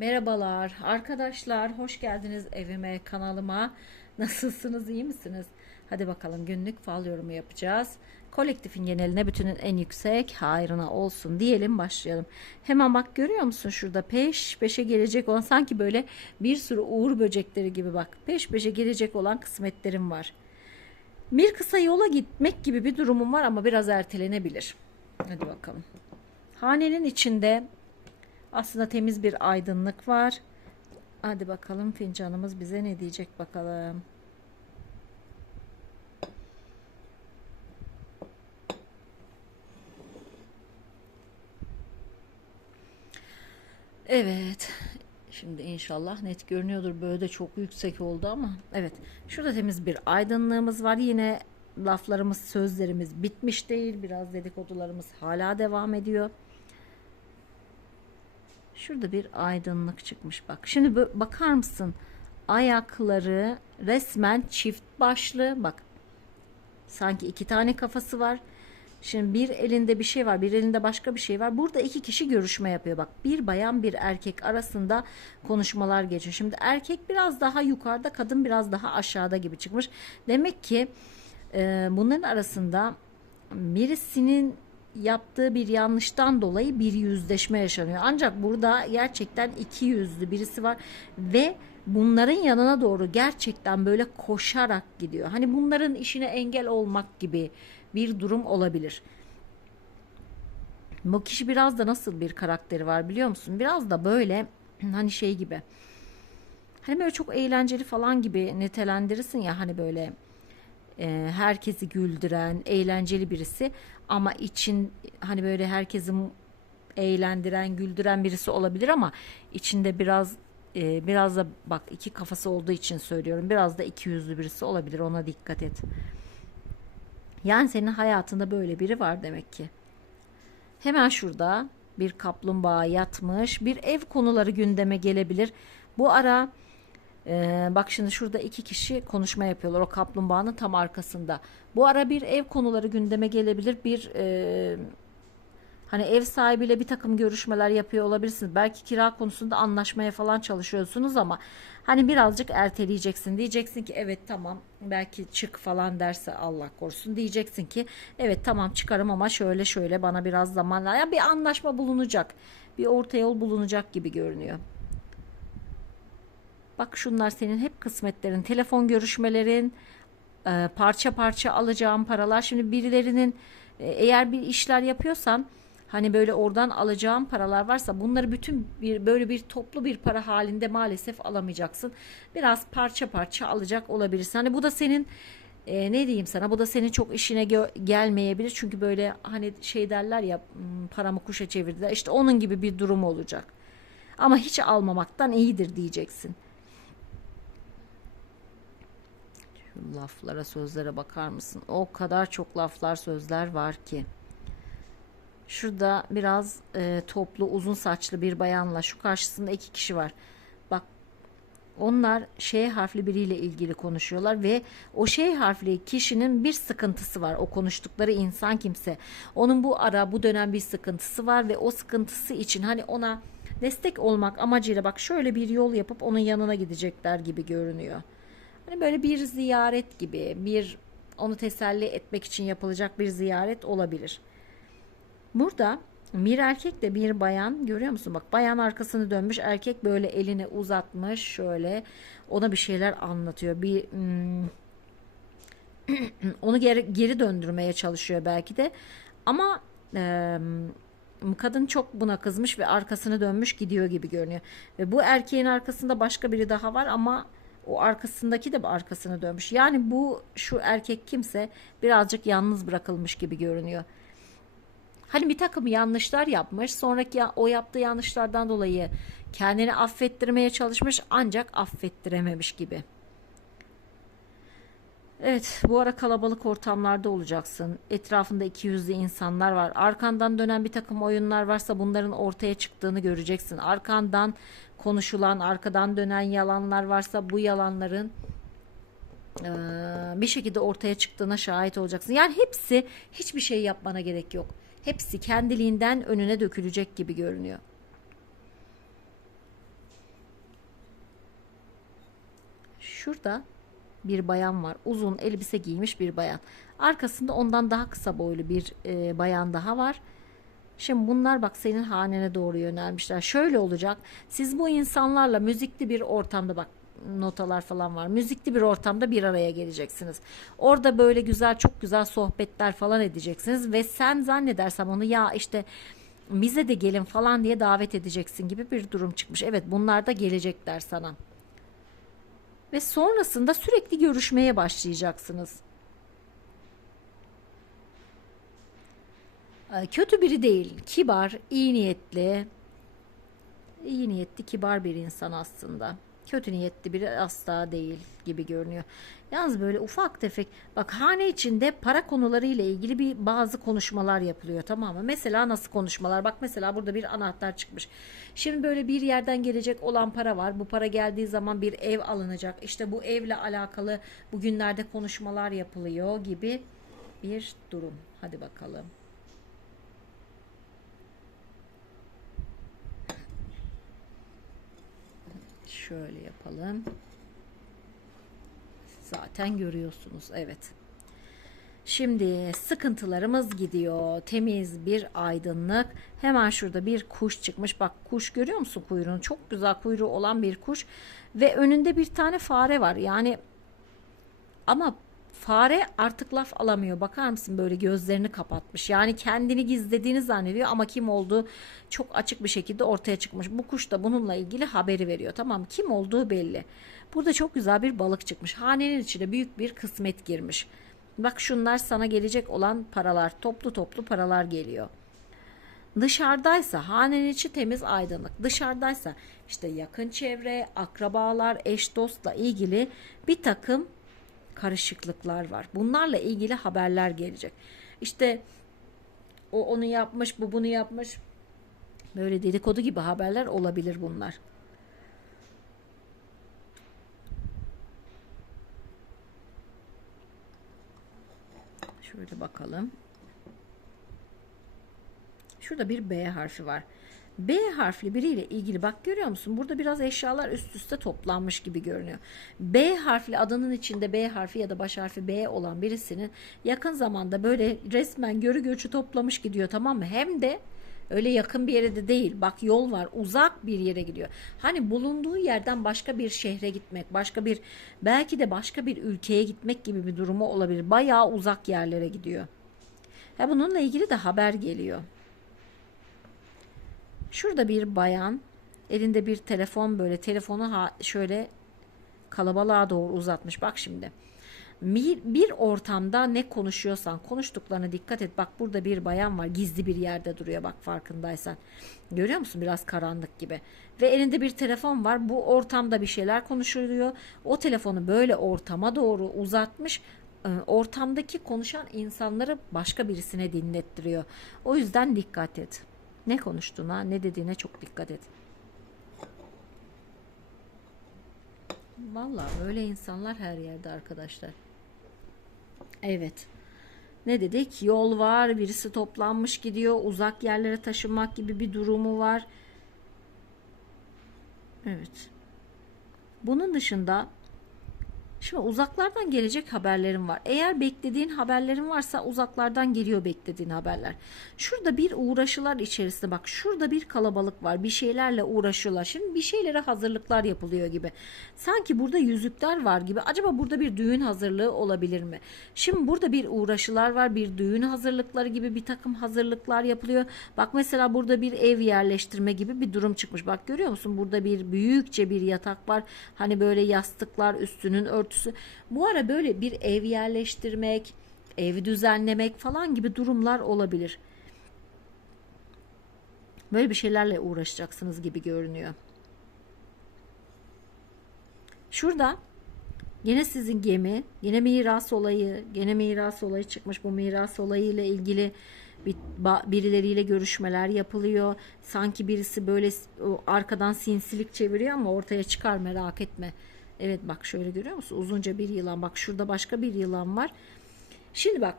Merhabalar arkadaşlar, hoş geldiniz evime, kanalıma. Nasılsınız, iyi misiniz? Hadi bakalım günlük fal yorumu yapacağız. Kolektifin geneline bütünün en yüksek hayrına olsun diyelim başlayalım. Hemen bak görüyor musun şurada peş peşe gelecek olan sanki böyle bir sürü uğur böcekleri gibi bak. Peş peşe gelecek olan kısmetlerim var. Bir kısa yola gitmek gibi bir durumum var ama biraz ertelenebilir. Hadi bakalım. Hanenin içinde aslında temiz bir aydınlık var. Hadi bakalım fincanımız bize ne diyecek bakalım. Evet. Şimdi inşallah net görünüyordur. Böyle de çok yüksek oldu ama. Evet. Şurada temiz bir aydınlığımız var. Yine laflarımız, sözlerimiz bitmiş değil. Biraz dedikodularımız hala devam ediyor. Şurada bir aydınlık çıkmış bak. Şimdi bakar mısın? Ayakları resmen çift başlı. Bak. Sanki iki tane kafası var. Şimdi bir elinde bir şey var, bir elinde başka bir şey var. Burada iki kişi görüşme yapıyor. Bak bir bayan bir erkek arasında konuşmalar geçiyor. Şimdi erkek biraz daha yukarıda, kadın biraz daha aşağıda gibi çıkmış. Demek ki e, bunların arasında birisinin yaptığı bir yanlıştan dolayı bir yüzleşme yaşanıyor. Ancak burada gerçekten iki yüzlü birisi var ve bunların yanına doğru gerçekten böyle koşarak gidiyor. Hani bunların işine engel olmak gibi bir durum olabilir. Bu kişi biraz da nasıl bir karakteri var biliyor musun? Biraz da böyle hani şey gibi. Hani böyle çok eğlenceli falan gibi nitelendirirsin ya hani böyle e, herkesi güldüren, eğlenceli birisi ama için hani böyle herkesi eğlendiren, güldüren birisi olabilir ama içinde biraz e, biraz da bak iki kafası olduğu için söylüyorum. Biraz da iki yüzlü birisi olabilir. Ona dikkat et. Yani senin hayatında böyle biri var demek ki. Hemen şurada bir kaplumbağa yatmış. Bir ev konuları gündeme gelebilir. Bu ara ee, bak şimdi şurada iki kişi konuşma yapıyorlar o kaplumbağanın tam arkasında. Bu ara bir ev konuları gündeme gelebilir. Bir e, hani ev sahibiyle bir takım görüşmeler yapıyor olabilirsiniz. Belki kira konusunda anlaşmaya falan çalışıyorsunuz ama hani birazcık erteleyeceksin. Diyeceksin ki evet tamam belki çık falan derse Allah korusun. Diyeceksin ki evet tamam çıkarım ama şöyle şöyle bana biraz zaman yani bir anlaşma bulunacak. Bir orta yol bulunacak gibi görünüyor. Bak şunlar senin hep kısmetlerin, telefon görüşmelerin, e, parça parça alacağın paralar. Şimdi birilerinin e, eğer bir işler yapıyorsan hani böyle oradan alacağın paralar varsa bunları bütün bir böyle bir toplu bir para halinde maalesef alamayacaksın. Biraz parça parça alacak olabilirsin. Hani bu da senin e, ne diyeyim sana bu da senin çok işine gelmeyebilir. Çünkü böyle hani şey derler ya hmm, paramı kuşa çevirdiler. İşte onun gibi bir durum olacak. Ama hiç almamaktan iyidir diyeceksin. Laflara sözlere bakar mısın? O kadar çok laflar sözler var ki. Şurada biraz e, toplu uzun saçlı bir bayanla şu karşısında iki kişi var. Bak onlar şey harfli biriyle ilgili konuşuyorlar ve o şey harfli kişinin bir sıkıntısı var. O konuştukları insan kimse. Onun bu ara bu dönem bir sıkıntısı var ve o sıkıntısı için hani ona destek olmak amacıyla bak şöyle bir yol yapıp onun yanına gidecekler gibi görünüyor. Hani böyle bir ziyaret gibi, bir onu teselli etmek için yapılacak bir ziyaret olabilir. Burada bir erkek de bir bayan görüyor musun? Bak bayan arkasını dönmüş, erkek böyle elini uzatmış şöyle ona bir şeyler anlatıyor. Bir hmm, onu geri, geri döndürmeye çalışıyor belki de. Ama e, kadın çok buna kızmış ve arkasını dönmüş gidiyor gibi görünüyor. Ve bu erkeğin arkasında başka biri daha var ama o arkasındaki de arkasını dönmüş. Yani bu şu erkek kimse birazcık yalnız bırakılmış gibi görünüyor. Hani bir takım yanlışlar yapmış. Sonraki o yaptığı yanlışlardan dolayı kendini affettirmeye çalışmış ancak affettirememiş gibi. Evet bu ara kalabalık ortamlarda olacaksın. Etrafında iki yüzlü insanlar var. Arkandan dönen bir takım oyunlar varsa bunların ortaya çıktığını göreceksin. Arkandan konuşulan, arkadan dönen yalanlar varsa bu yalanların bir şekilde ortaya çıktığına şahit olacaksın. Yani hepsi hiçbir şey yapmana gerek yok. Hepsi kendiliğinden önüne dökülecek gibi görünüyor. Şurada bir bayan var. Uzun elbise giymiş bir bayan. Arkasında ondan daha kısa boylu bir e, bayan daha var. Şimdi bunlar bak senin hanene doğru yönelmişler. Şöyle olacak. Siz bu insanlarla müzikli bir ortamda bak notalar falan var. Müzikli bir ortamda bir araya geleceksiniz. Orada böyle güzel çok güzel sohbetler falan edeceksiniz ve sen zannedersem onu ya işte bize de gelin falan diye davet edeceksin gibi bir durum çıkmış. Evet bunlar da gelecekler sana. Ve sonrasında sürekli görüşmeye başlayacaksınız. Ee, Kötü biri değil, kibar, iyi niyetli, iyi niyetli, kibar bir insan aslında. Kötü niyetli biri asla değil gibi görünüyor. Yalnız böyle ufak tefek bak hane içinde para konuları ile ilgili bir bazı konuşmalar yapılıyor tamam mı? Mesela nasıl konuşmalar? Bak mesela burada bir anahtar çıkmış. Şimdi böyle bir yerden gelecek olan para var. Bu para geldiği zaman bir ev alınacak. İşte bu evle alakalı bugünlerde konuşmalar yapılıyor gibi bir durum. Hadi bakalım. Şöyle yapalım. Zaten görüyorsunuz. Evet. Şimdi sıkıntılarımız gidiyor. Temiz bir aydınlık. Hemen şurada bir kuş çıkmış. Bak kuş görüyor musun kuyruğunu? Çok güzel kuyruğu olan bir kuş. Ve önünde bir tane fare var. Yani ama fare artık laf alamıyor. Bakar mısın böyle gözlerini kapatmış. Yani kendini gizlediğini zannediyor ama kim olduğu çok açık bir şekilde ortaya çıkmış. Bu kuş da bununla ilgili haberi veriyor. Tamam kim olduğu belli. Burada çok güzel bir balık çıkmış. Hanenin içine büyük bir kısmet girmiş. Bak şunlar sana gelecek olan paralar. Toplu toplu paralar geliyor. Dışarıdaysa hanenin içi temiz aydınlık. Dışarıdaysa işte yakın çevre, akrabalar, eş dostla ilgili bir takım karışıklıklar var. Bunlarla ilgili haberler gelecek. İşte o onu yapmış, bu bunu yapmış. Böyle dedikodu gibi haberler olabilir bunlar. Şöyle bakalım. Şurada bir B harfi var. B harfli biriyle ilgili bak görüyor musun? Burada biraz eşyalar üst üste toplanmış gibi görünüyor. B harfli adının içinde B harfi ya da baş harfi B olan birisinin yakın zamanda böyle resmen görü göçü toplamış gidiyor tamam mı? Hem de öyle yakın bir yere de değil. Bak yol var uzak bir yere gidiyor. Hani bulunduğu yerden başka bir şehre gitmek, başka bir belki de başka bir ülkeye gitmek gibi bir durumu olabilir. Bayağı uzak yerlere gidiyor. Ha bununla ilgili de haber geliyor. Şurada bir bayan elinde bir telefon böyle telefonu şöyle kalabalığa doğru uzatmış. Bak şimdi. Bir, bir ortamda ne konuşuyorsan konuştuklarına dikkat et. Bak burada bir bayan var gizli bir yerde duruyor bak farkındaysan. Görüyor musun biraz karanlık gibi. Ve elinde bir telefon var. Bu ortamda bir şeyler konuşuluyor. O telefonu böyle ortama doğru uzatmış ortamdaki konuşan insanları başka birisine dinlettiriyor. O yüzden dikkat et. Ne konuştuğuna, ne dediğine çok dikkat et. Vallahi böyle insanlar her yerde arkadaşlar. Evet. Ne dedik? Yol var, birisi toplanmış gidiyor, uzak yerlere taşınmak gibi bir durumu var. Evet. Bunun dışında Şimdi uzaklardan gelecek haberlerim var. Eğer beklediğin haberlerin varsa uzaklardan geliyor beklediğin haberler. Şurada bir uğraşılar içerisinde bak şurada bir kalabalık var. Bir şeylerle uğraşıyorlar. Şimdi bir şeylere hazırlıklar yapılıyor gibi. Sanki burada yüzükler var gibi. Acaba burada bir düğün hazırlığı olabilir mi? Şimdi burada bir uğraşılar var. Bir düğün hazırlıkları gibi bir takım hazırlıklar yapılıyor. Bak mesela burada bir ev yerleştirme gibi bir durum çıkmış. Bak görüyor musun? Burada bir büyükçe bir yatak var. Hani böyle yastıklar üstünün örtüsü örtüsü. Bu ara böyle bir ev yerleştirmek, ev düzenlemek falan gibi durumlar olabilir. Böyle bir şeylerle uğraşacaksınız gibi görünüyor. Şurada yine sizin gemi, yine miras olayı, yine miras olayı çıkmış. Bu miras olayı ile ilgili bir, birileriyle görüşmeler yapılıyor. Sanki birisi böyle arkadan sinsilik çeviriyor ama ortaya çıkar merak etme. Evet bak şöyle görüyor musun? Uzunca bir yılan. Bak şurada başka bir yılan var. Şimdi bak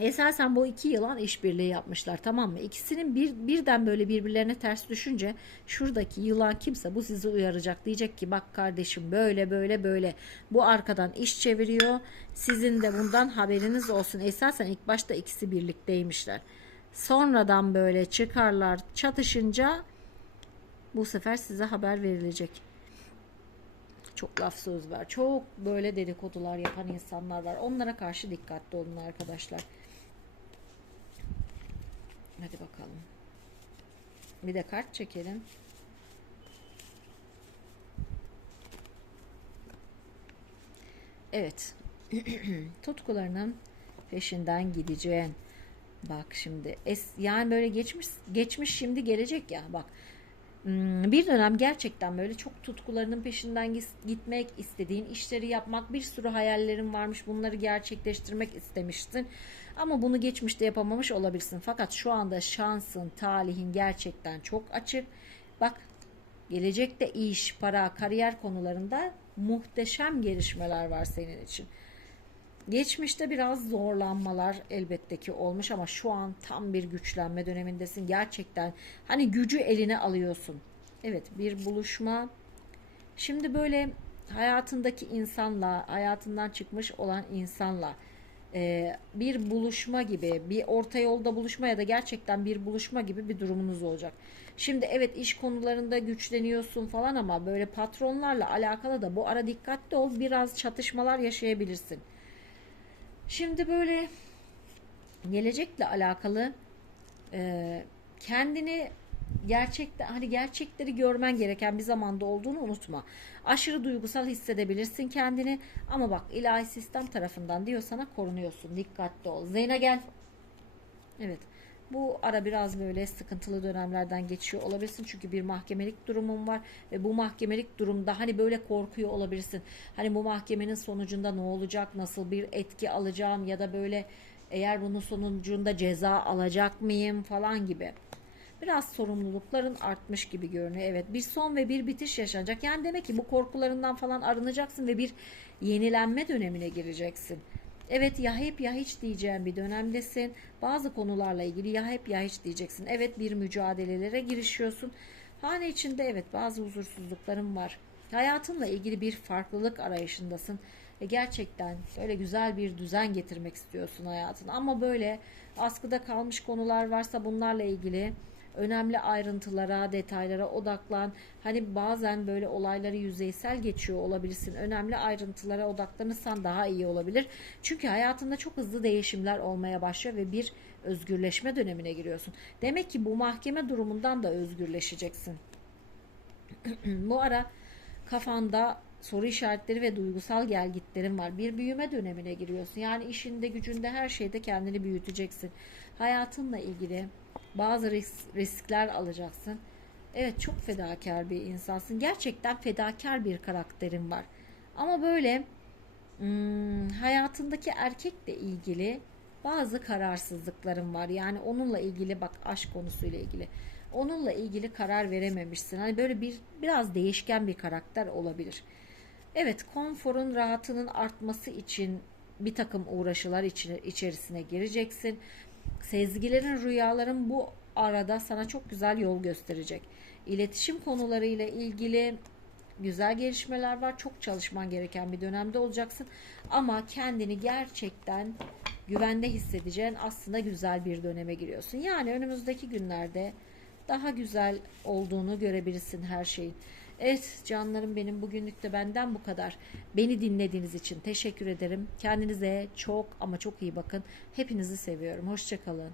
Esasen bu iki yılan işbirliği yapmışlar tamam mı? İkisinin bir, birden böyle birbirlerine ters düşünce şuradaki yılan kimse bu sizi uyaracak. Diyecek ki bak kardeşim böyle böyle böyle bu arkadan iş çeviriyor. Sizin de bundan haberiniz olsun. Esasen ilk başta ikisi birlikteymişler. Sonradan böyle çıkarlar çatışınca bu sefer size haber verilecek. Çok laf söz var. Çok böyle dedikodular yapan insanlar var. Onlara karşı dikkatli olun arkadaşlar. Hadi bakalım. Bir de kart çekelim. Evet. Tutkularının peşinden gideceğin. Bak şimdi es, yani böyle geçmiş geçmiş şimdi gelecek ya bak. Hmm, Bir dönem gerçekten böyle çok tutkularının peşinden gitmek, istediğin işleri yapmak, bir sürü hayallerin varmış. Bunları gerçekleştirmek istemiştin. Ama bunu geçmişte yapamamış olabilirsin. Fakat şu anda şansın, talihin gerçekten çok açık. Bak gelecekte iş, para, kariyer konularında muhteşem gelişmeler var senin için. Geçmişte biraz zorlanmalar elbette ki olmuş ama şu an tam bir güçlenme dönemindesin. Gerçekten hani gücü eline alıyorsun. Evet bir buluşma. Şimdi böyle hayatındaki insanla, hayatından çıkmış olan insanla e, bir buluşma gibi, bir orta yolda buluşma ya da gerçekten bir buluşma gibi bir durumunuz olacak. Şimdi evet iş konularında güçleniyorsun falan ama böyle patronlarla alakalı da bu ara dikkatli ol. Biraz çatışmalar yaşayabilirsin. Şimdi böyle gelecekle alakalı e, kendini gerçekte hani gerçekleri görmen gereken bir zamanda olduğunu unutma. Aşırı duygusal hissedebilirsin kendini ama bak ilahi sistem tarafından diyor sana korunuyorsun. Dikkatli ol. Zeyna gel. Evet. Bu ara biraz böyle sıkıntılı dönemlerden geçiyor olabilirsin. Çünkü bir mahkemelik durumun var ve bu mahkemelik durumda hani böyle korkuyor olabilirsin. Hani bu mahkemenin sonucunda ne olacak, nasıl bir etki alacağım ya da böyle eğer bunun sonucunda ceza alacak mıyım falan gibi. Biraz sorumlulukların artmış gibi görünüyor. Evet bir son ve bir bitiş yaşanacak. Yani demek ki bu korkularından falan arınacaksın ve bir yenilenme dönemine gireceksin. Evet ya hep ya hiç diyeceğin bir dönemdesin. Bazı konularla ilgili ya hep ya hiç diyeceksin. Evet bir mücadelelere girişiyorsun. Hane içinde evet bazı huzursuzlukların var. Hayatınla ilgili bir farklılık arayışındasın. Ve gerçekten böyle güzel bir düzen getirmek istiyorsun hayatına. Ama böyle askıda kalmış konular varsa bunlarla ilgili önemli ayrıntılara, detaylara odaklan. Hani bazen böyle olayları yüzeysel geçiyor olabilirsin. Önemli ayrıntılara odaklanırsan daha iyi olabilir. Çünkü hayatında çok hızlı değişimler olmaya başlıyor ve bir özgürleşme dönemine giriyorsun. Demek ki bu mahkeme durumundan da özgürleşeceksin. bu ara kafanda soru işaretleri ve duygusal gelgitlerin var. Bir büyüme dönemine giriyorsun. Yani işinde, gücünde, her şeyde kendini büyüteceksin. Hayatınla ilgili bazı risk, riskler alacaksın. Evet çok fedakar bir insansın. Gerçekten fedakar bir karakterin var. Ama böyle hmm, hayatındaki erkekle ilgili bazı kararsızlıkların var. Yani onunla ilgili bak aşk konusuyla ilgili. Onunla ilgili karar verememişsin. Hani böyle bir biraz değişken bir karakter olabilir. Evet konforun rahatının artması için bir takım uğraşılar içerisine gireceksin. Sezgilerin, rüyaların bu arada sana çok güzel yol gösterecek. İletişim konularıyla ilgili güzel gelişmeler var. Çok çalışman gereken bir dönemde olacaksın. Ama kendini gerçekten güvende hissedeceğin aslında güzel bir döneme giriyorsun. Yani önümüzdeki günlerde daha güzel olduğunu görebilirsin her şeyin. Evet canlarım benim bugünlük de benden bu kadar. Beni dinlediğiniz için teşekkür ederim. Kendinize çok ama çok iyi bakın. Hepinizi seviyorum. Hoşçakalın.